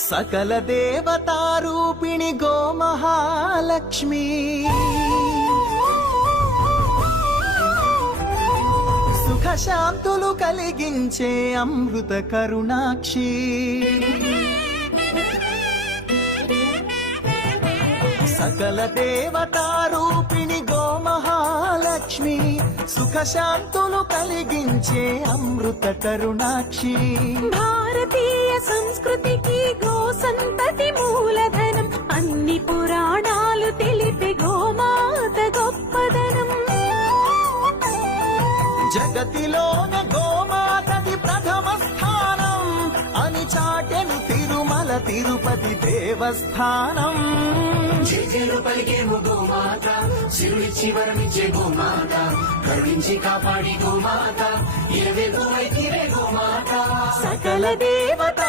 సకల దేవతారూపిణి గోమహాలక్ష్మి సుఖ శాంతులు కలిగించే అమృత కరుణాక్షి సకల దేవతారూపిణి గోమహాలక్ష్మి సుఖ శాంతులు కలిగించే అమృత కరుణాక్షి భారతీయ సంస్కృతికి గో సంతతి మూలధనం అన్ని పురాణాలు తెలిపే గోమాత గొప్పదనం జగతిలోన గోమాతది ప్రథమ స్థానం అని చాటెను తిరుమల తిరుపతి దేవస్థానం జేజేలు పలికేము గోమాత శివుడిచ్చి వరమిచ్చే గోమాత కరుణించి కాపాడి గోమాత ఇరవే గోమాత సకల దేవత